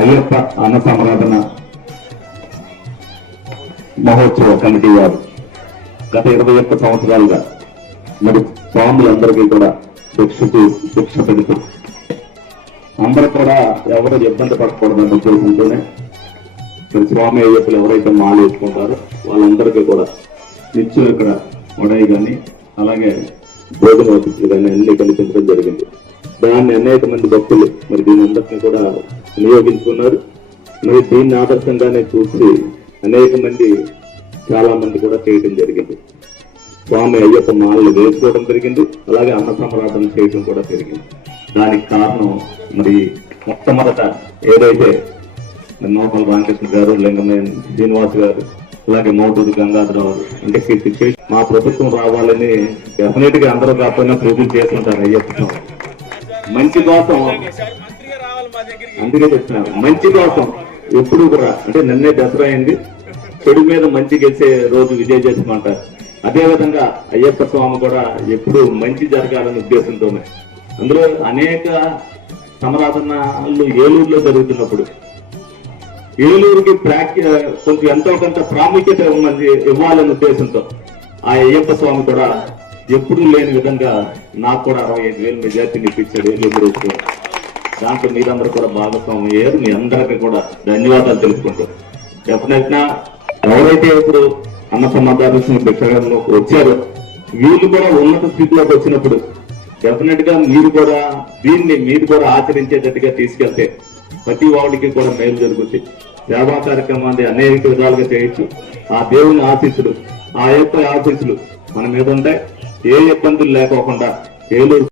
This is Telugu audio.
అయ్యప్ప అన్న సంరాధన మహోత్సవ కమిటీ వారు గత 21 సంవత్సరాలుగా మరి స్వాములందరికీ కూడా శిక్ష పెడుతూ అందరూ కూడా ఎవరు ఇబ్బంది పడకూడదన్న ఉద్దేశంతోనే మరి స్వామి అయ్యప్పలు ఎవరైతే మాల వేసుకుంటారో వాళ్ళందరికీ కూడా నిత్యం ఇక్కడ ఉడయి కానీ అలాగే భోజన వసతులు కానీ అన్ని కల్పించడం జరిగింది. దాన్ని అనేక మంది భక్తులు మరి దీని అందరినీ కూడా వినియోగించుకున్నారు. మరి దీన్ని ఆదర్శంగానే చూసి అనేక మంది చాలా మంది కూడా చేయడం జరిగింది. స్వామి అయ్యప్ప మాలలు వేసుకోవడం జరిగింది, అలాగే అన్న సంరాధన చేయడం కూడా జరిగింది. దానికి కారణం మరి మొట్టమొదట ఏదైతే నోపల్ రామకృష్ణ గారు, లింగమేన్ శ్రీనివాస్ గారు, అలాగే మోటూరు గంగాధరరావు అంటే కీర్తి మా ప్రభుత్వం రావాలని డెఫినెట్ గా అందరూ కాకపోయినా పూజలు చేస్తుంటారు అయ్యప్ప మంచి కోసం. అందుకే చెప్తున్నారు మంచి కోసం ఎప్పుడు కూడా అంటే నిన్నే దసరా అయింది, చెడు మీద మంచి గెలిచే రోజు విజయదశమి అంటారు. అదేవిధంగా అయ్యప్ప స్వామి కూడా ఎప్పుడు మంచి జరగాలనే ఉద్దేశంతోనే అందులో అనేక సమరాధనలు ఏలూరులో జరుగుతున్నప్పుడు ఏలూరుకి కొంచెం ఎంతో కొంత ప్రాముఖ్యత ఇవ్వాలనే ఉద్దేశంతో ఆ అయ్యప్ప స్వామి కూడా ఎప్పుడూ లేని విధంగా నాకు కూడా 65,000 మెజార్టీని ఇప్పించాడు ఏలూరు. దాంట్లో మీరందరూ కూడా భాగస్వామి అయ్యారు. మీ అందరికీ కూడా ధన్యవాదాలు తెలుసుకుంటారు. డెఫినెట్ గా ఎవరైతే ఇప్పుడు అన్న సమాధానం భిక్షగారంలో వచ్చారో వీళ్ళు కూడా ఉన్నత స్థితిలోకి వచ్చినప్పుడు డెఫినెట్ గా మీరు కూడా ఆచరించేటట్టుగా తీసుకెళ్తే ప్రతి వాడికి కూడా మేలు జరుగుతుంది. సేవా కార్యక్రమాన్ని అనేక విధాలుగా చేయొచ్చు. ఆ దేవుని ఆశీస్సులు, ఆ యొక్క ఆశీస్సులు మన మీద ఉంటే ఏ ఇబ్బందులు లేకోకుండా ఏలూరు